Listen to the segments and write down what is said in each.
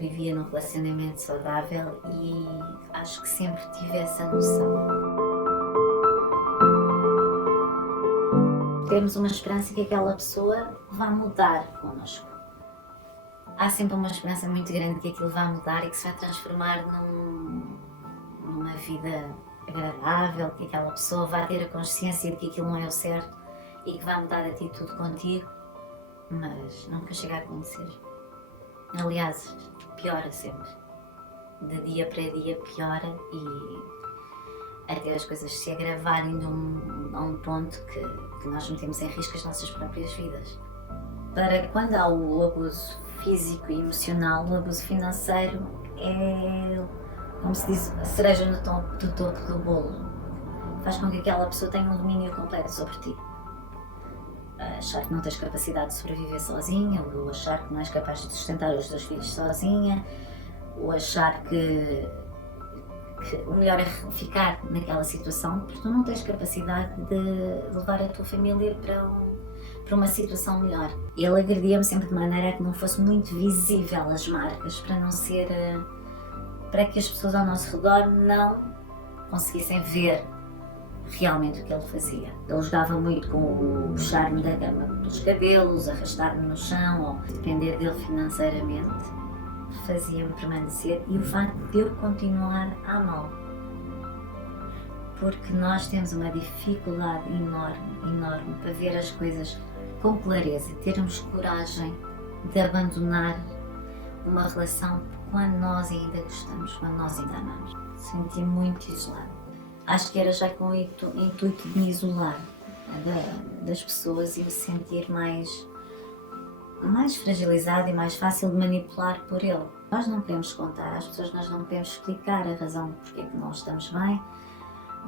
vivia num relacionamento saudável e acho que sempre tive essa noção. Temos uma esperança que aquela pessoa vá mudar connosco. Há sempre uma esperança muito grande que aquilo vá mudar e que se vai transformar numa vida agradável, que aquela pessoa vá ter a consciência de que aquilo não é o certo e que vai mudar de atitude contigo, mas nunca chega a acontecer. Aliás, piora sempre. De dia para dia piora e até as coisas se agravarem a um ponto que nós metemos em risco as nossas próprias vidas. Para quando há o abuso físico e emocional, o abuso financeiro é, como se diz, a cereja do topo do bolo. Faz com que aquela pessoa tenha um domínio completo sobre ti. Achar que não tens capacidade de sobreviver sozinha, ou achar que não és capaz de sustentar os teus filhos sozinha, ou achar que o melhor é ficar naquela situação porque tu não tens capacidade de levar a tua família para uma situação melhor. Ele agredia-me sempre de maneira que não fosse muito visível as marcas, para que as pessoas ao nosso redor não conseguissem ver realmente o que ele fazia. Ele jogava muito com o puxar-me da cama pelos cabelos, arrastar-me no chão ou depender dele financeiramente. Fazia-me permanecer e o facto de eu continuar a amá-lo. Porque nós temos uma dificuldade enorme para ver as coisas com clareza e termos coragem de abandonar uma relação quando nós ainda gostamos, quando nós ainda amamos. Senti-me muito isolada. Acho que era já com o intuito de me isolar das pessoas e me sentir mais fragilizada e mais fácil de manipular por ele. Nós não podemos contar às pessoas, nós não podemos explicar a razão porque é que não estamos bem,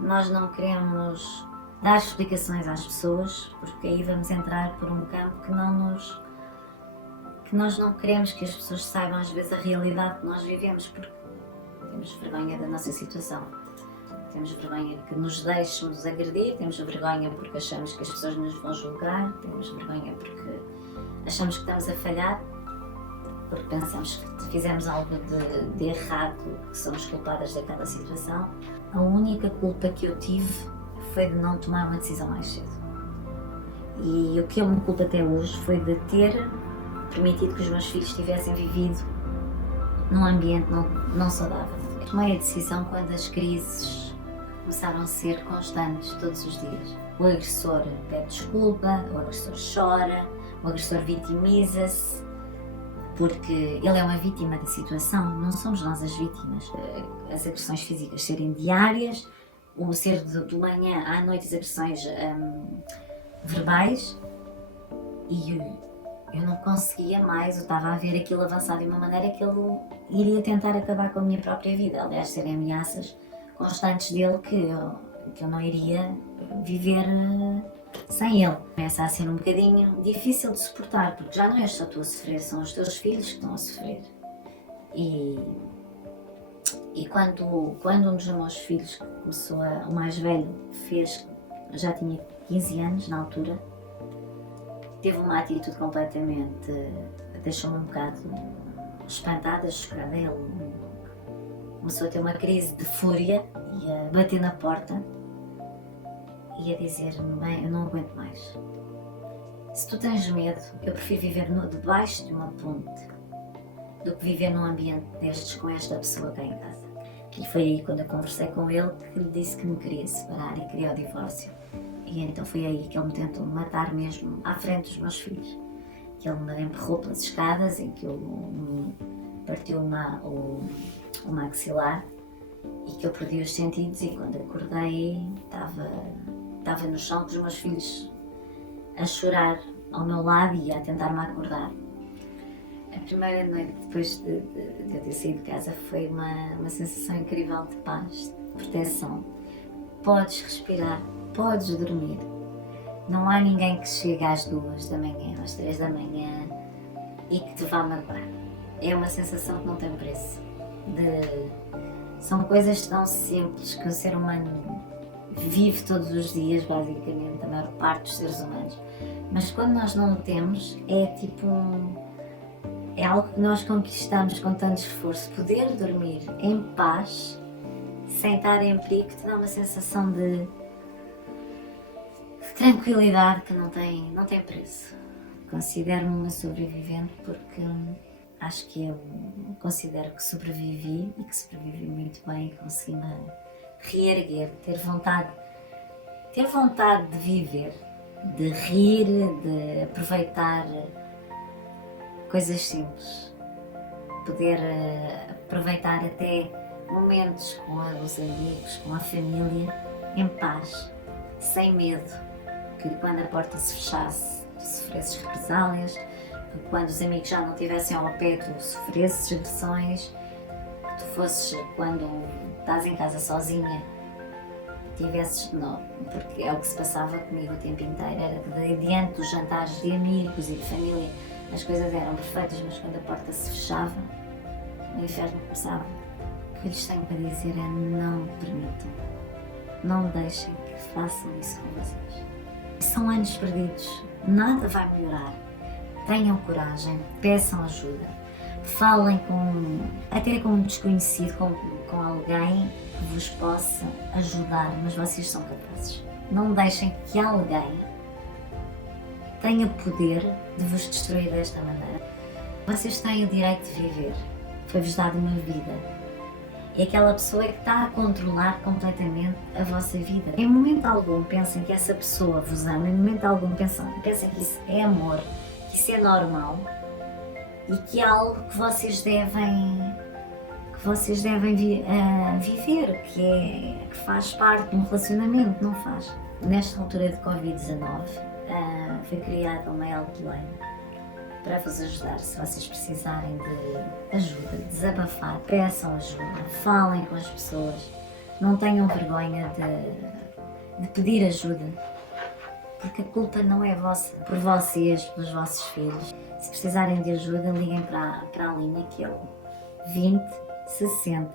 nós não queremos dar explicações às pessoas, porque aí vamos entrar por um campo que nós não queremos que as pessoas saibam às vezes a realidade que nós vivemos, porque temos vergonha da nossa situação. Temos vergonha que nos deixemos agredir, temos vergonha porque achamos que as pessoas nos vão julgar, temos vergonha porque achamos que estamos a falhar, porque pensamos que fizemos algo de errado, que somos culpadas daquela situação. A única culpa que eu tive foi de não tomar uma decisão mais cedo. E o que eu me culpo até hoje foi de ter permitido que os meus filhos tivessem vivido num ambiente não saudável. Eu tomei a decisão quando as crises começaram a ser constantes todos os dias. O agressor pede desculpa, o agressor chora, o agressor vitimiza-se, porque ele é uma vítima da situação, não somos nós as vítimas. As agressões físicas serem diárias, o ser de manhã à noite as agressões verbais, e eu não conseguia mais, eu estava a ver aquilo avançar de uma maneira que ele iria tentar acabar com a minha própria vida, aliás, serem ameaças constantes dele que eu não iria viver sem ele. Começa a ser um bocadinho difícil de suportar, porque já não és só tu a sofrer, são os teus filhos que estão a sofrer. E quando um dos meus filhos começou o mais velho, já tinha 15 anos na altura, teve uma atitude completamente, deixou-me um bocado espantada, chocada. Ele começou a ter uma crise de fúria e a bater na porta e a dizer-me: bem, eu não aguento mais. Se tu tens medo, eu prefiro viver debaixo de uma ponte do que viver num ambiente destes com esta pessoa cá em casa. E foi aí quando eu conversei com ele que lhe disse que me queria separar e queria o divórcio. E então foi aí que ele me tentou matar mesmo à frente dos meus filhos. Que ele me empurrou pelas escadas e que me partiu o maxilar e que eu perdi os sentidos, e quando acordei estava no chão com os meus filhos a chorar ao meu lado e a tentar-me acordar. A primeira noite depois de eu ter saído de casa foi uma sensação incrível de paz, de proteção. Podes respirar, podes dormir. Não há ninguém que chegue às 2 da manhã, às 3 da manhã e que te vá magoar. É uma sensação que não tem preço. São coisas tão simples que o ser humano vive todos os dias, basicamente, a maior parte dos seres humanos. Mas quando nós não o temos, é tipo é algo que nós conquistamos com tanto esforço. Poder dormir em paz, sem estar em perigo, te dá uma sensação de tranquilidade que não tem preço. Considero-me uma sobrevivente porque acho que eu considero que sobrevivi e que sobrevivi muito bem, consegui-me reerguer, ter vontade de viver, de rir, de aproveitar coisas simples, poder aproveitar até momentos com os amigos, com a família, em paz, sem medo que quando a porta se fechasse tu sofresses represálias, que quando os amigos já não estivessem ao pé tu sofresses agressões, que tu fosses, quando estás em casa sozinha, tivesses, não, porque é o que se passava comigo o tempo inteiro, era que diante dos jantares de amigos e de família as coisas eram perfeitas, mas quando a porta se fechava, o inferno começava. O que eu lhes tenho para dizer é: não permitam, não deixem que façam isso com vocês. São anos perdidos, nada vai melhorar. Tenham coragem, peçam ajuda, falem até com um desconhecido, com alguém que vos possa ajudar, mas vocês são capazes. Não deixem que alguém tenha poder de vos destruir desta maneira. Vocês têm o direito de viver, foi-vos dado uma vida. E aquela pessoa é que está a controlar completamente a vossa vida. Em momento algum pensem que essa pessoa vos ama, em momento algum pensem que isso é amor, que isso é normal e que é algo que vocês devem viver, que faz parte de um relacionamento, não faz? Nesta altura de Covid-19 foi criada uma helpline para vos ajudar. Se vocês precisarem de ajuda, de desabafar, peçam ajuda, falem com as pessoas, não tenham vergonha de pedir ajuda, porque a culpa não é vossa, por vocês, pelos vossos filhos. Se precisarem de ajuda, liguem para a linha que é o 20 60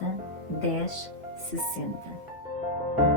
10 60.